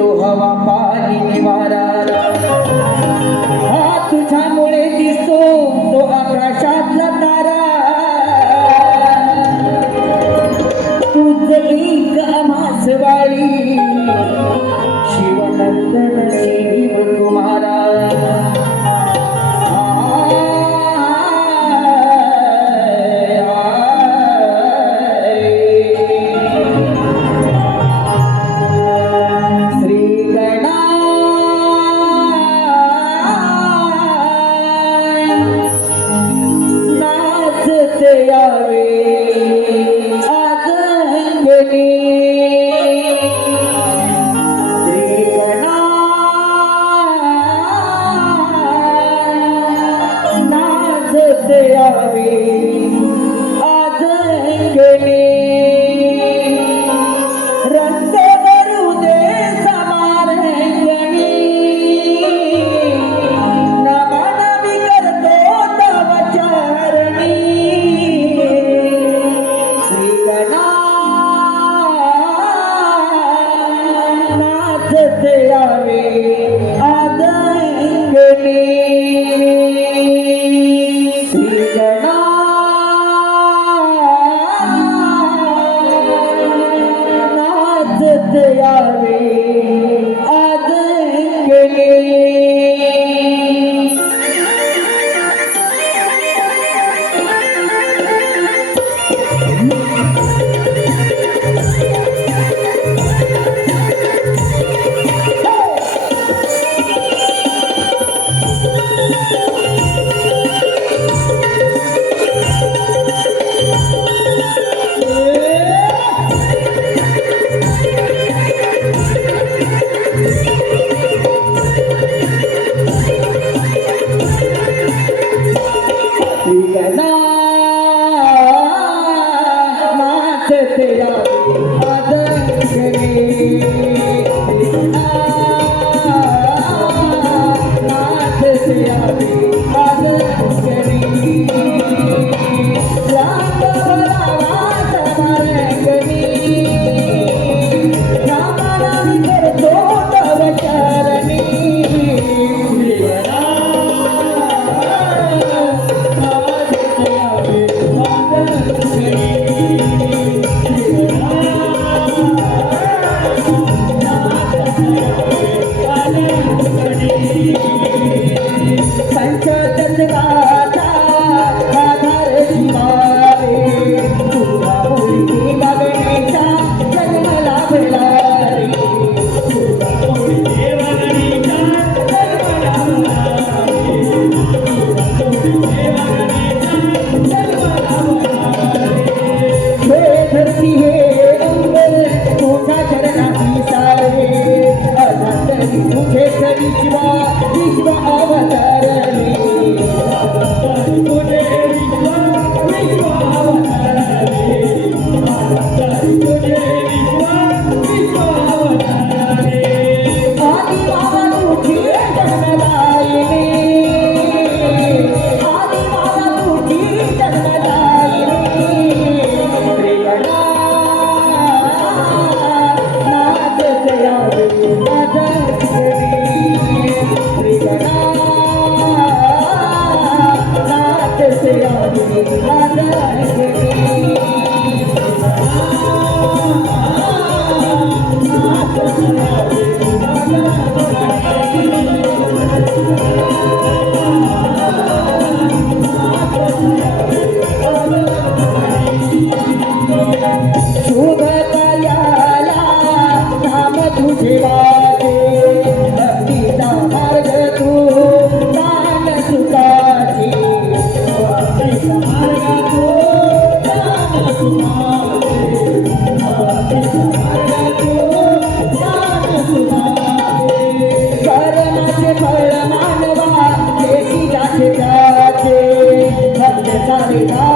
તો હવા પાણી નિવારા আমি থাকতে আমি Hallelujah.